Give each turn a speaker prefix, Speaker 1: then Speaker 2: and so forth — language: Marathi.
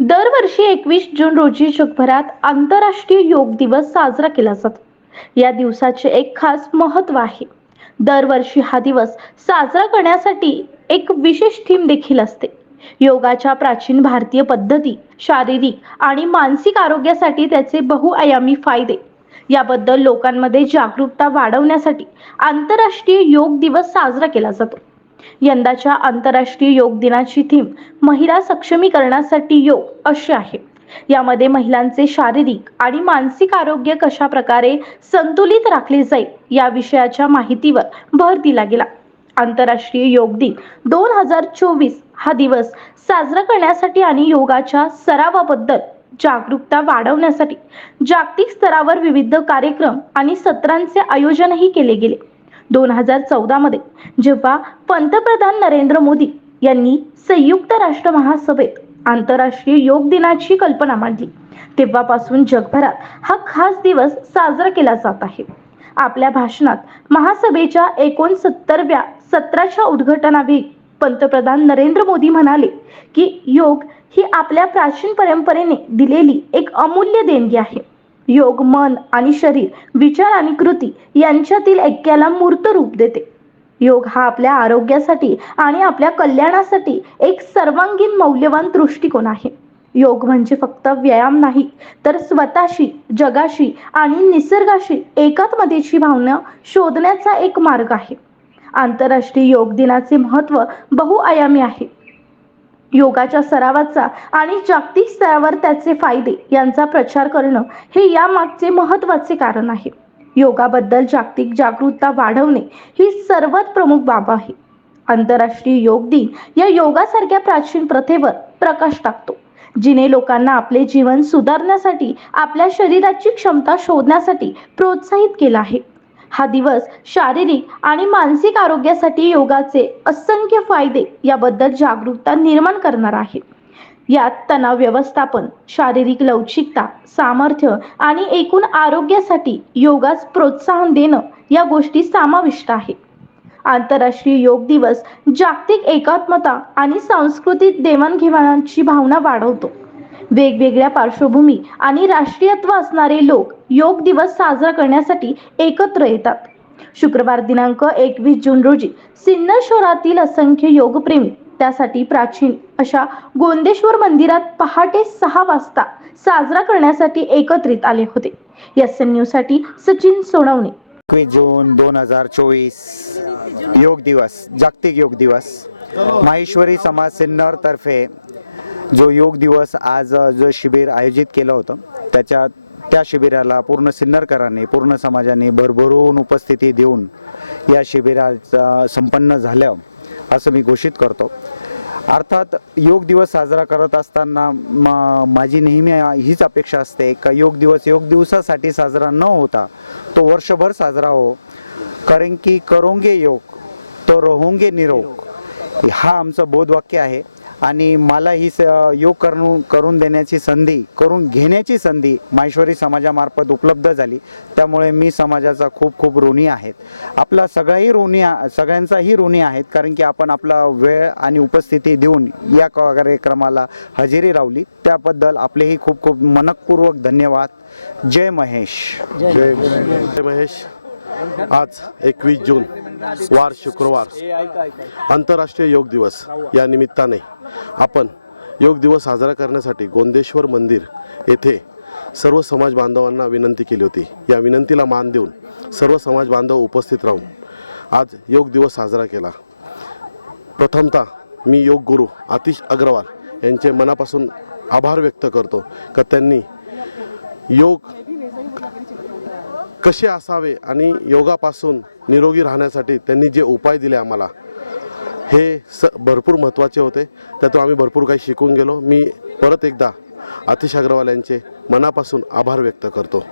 Speaker 1: दरवर्षी एकवीस जून रोजी जगभरात आंतरराष्ट्रीय योग दिवस साजरा केला जातो. या दिवसाचे एक खास महत्त्व आहे. दरवर्षी हा दिवस साजरा करण्यासाठी एक विशेष थीम देखील असते. योगाच्या प्राचीन भारतीय पद्धती शारीरिक आणि मानसिक आरोग्यासाठी त्याचे बहुआयामी फायदे. याबद्दल लोकांमध्ये जागरूकता वाढवण्यासाठी आंतरराष्ट्रीय योग दिवस साजरा केला जातो. यंदाच्या आंतरराष्ट्रीय योग दिनाची थीम महिला सक्षमीकरणासाठी योग अशी आहे. यामध्ये महिलांचे शारीरिक आणि मानसिक आरोग्य कशा प्रकारे संतुलित राखले जाईल या विषयाच्या माहितीवर भर दिला गेला. आंतरराष्ट्रीय योग दिन दोन हजार चोवीस हा दिवस साजरा करण्यासाठी आणि योगाच्या सरावाबद्दल जागरूकता वाढवण्यासाठी जागतिक स्तरावर विविध कार्यक्रम आणि सत्रांचे आयोजनही केले गेले. दोन हजार चौदामध्ये जेव्हा पंतप्रधान नरेंद्र मोदी यांनी संयुक्त राष्ट्र महासभेत आंतरराष्ट्रीय योग दिनाची कल्पना मांडली तेव्हापासून जगभरात हा खास दिवस साजरा केला जात आहे. आपल्या भाषणात महासभेच्या एकोणसत्तरव्या सत्राच्या उद्घाटनावेळी पंतप्रधान नरेंद्र मोदी म्हणाले की योग ही आपल्या प्राचीन परंपरेने दिलेली एक अमूल्य देणगी आहे. योग मन आणि शरीर विचार आणि कृती यांच्यातील ऐक्याला मूर्त रूप देते. योग हा आपल्या आरोग्यासाठी आणि आपल्या कल्याणासाठी एक सर्वांगीण मौल्यवान दृष्टिकोन आहे. योग म्हणजे फक्त व्यायाम नाही तर स्वतःशी जगाशी आणि निसर्गाशी एकात्मतेची भावना शोधण्याचा एक मार्ग आहे. आंतरराष्ट्रीय योग दिनाचे महत्त्व बहुआयामी आहे. योगाच्या सरावाचा आणि जागतिक स्तरावर त्याचे फायदे यांचा प्रचार करणं हे यामागचे महत्त्वाचे कारण आहे. योगाबद्दल जागतिक जागरूकता वाढवणे ही सर्वात प्रमुख बाब आहे. आंतरराष्ट्रीय योग दिन या योगासारख्या प्राचीन प्रथेवर प्रकाश टाकतो जिने लोकांना आपले जीवन सुधारण्यासाठी आपल्या शरीराची क्षमता शोधण्यासाठी प्रोत्साहित केला आहे. हा दिवस शारीरिक आणि मानसिक आरोग्यासाठी योगाचे असंख्य फायदे याबद्दल जागरूकता निर्माण करणार आहे. यात तणाव व्यवस्थापन शारीरिक लवचिकता सामर्थ्य आणि एकूण आरोग्यासाठी योगास प्रोत्साहन देणं या गोष्टी समाविष्ट आहे आंतरराष्ट्रीय योग दिवस जागतिक एकात्मता आणि सांस्कृतिक देवाणघेवाणांची भावना वाढवतो. वेगवेगळ्या पार्श्वभूमी आणि राष्ट्रीयत्व असणारे लोक योग दिवस साजरा करण्यासाठी एकत्र येतात. शुक्रवार दिनांक एकवीस जून रोजी सिन्नर शहरातील असंख्य योगप्रेमी त्यासाठी प्राचीन अशा गोंदेश्वर मंदिरात पहाटे सहा वाजता साजरा करण्यासाठी एकत्रित आले होते. एस एन न्यूजसाठी सचिन सोनवणे.
Speaker 2: एकवीस जून दोन हजार चोवीस योग दिवस जागतिक योग दिवस. माहेश्वरी समाज सिन्नर तर्फे जो योग दिवस आज जो शिबिर आयोजित केलं होतं त्याच्या त्या शिबिराला पूर्ण सिन्नरकरांनी पूर्ण समाजाने भरभरून उपस्थिती देऊन या शिबिराचा संपन्न झालं असं मी घोषित करतो. अर्थात योग दिवस साजरा करत असताना म- माझी नेहमी हीच अपेक्षा असते का योग दिवस योग दिवसासाठी साजरा न होता तो वर्षभर साजरा हो. कारण की करोंगे योग तो रहोंगे निरोग. हा आमचं बोधवाक्य आहे. आणि मला ही स- योग करून करून देण्याची संधी करून घेण्याची संधी माहेश्वरी समाजामार्फत उपलब्ध झाली. त्यामुळे मी समाजाचा खूप खूप ऋणी आहेत. आपला सगळाही ऋणी सगळ्यांचाही ऋणी आहेत कारण की आपण आपला वेळ आणि उपस्थिती देऊन या कार्यक्रमाला हजेरी लावली. त्याबद्दल आपलेही खूप खूप मनपूर्वक धन्यवाद. जय महेश.
Speaker 3: जय जय महेश. आज एकवीस जून वार शुक्रवार. आंतरराष्ट्रीय योग दिवस या निमित्ताने आपण योग दिवस साजरा करण्यासाठी गोंदेश्वर मंदिर येथे सर्व समाज बांधवांना विनंती केली होती. या विनंतीला मान देऊन सर्व समाज बांधव उपस्थित राहून आज योग दिवस साजरा केला. प्रथमतः मी योग गुरु आतिश अग्रवाल यांचे मनापासून आभार व्यक्त करतो. का त्यांनी योग कसे असावे आणि योगापासून निरोगी राहण्यासाठी त्यांनी जे उपाय दिले आम्हाला हे स भरपूर महत्त्वाचे होते. त्यातून आम्ही भरपूर काही शिकून गेलो. मी परत एकदा आतिश अग्रवाल यांचे मनापासून आभार व्यक्त करतो.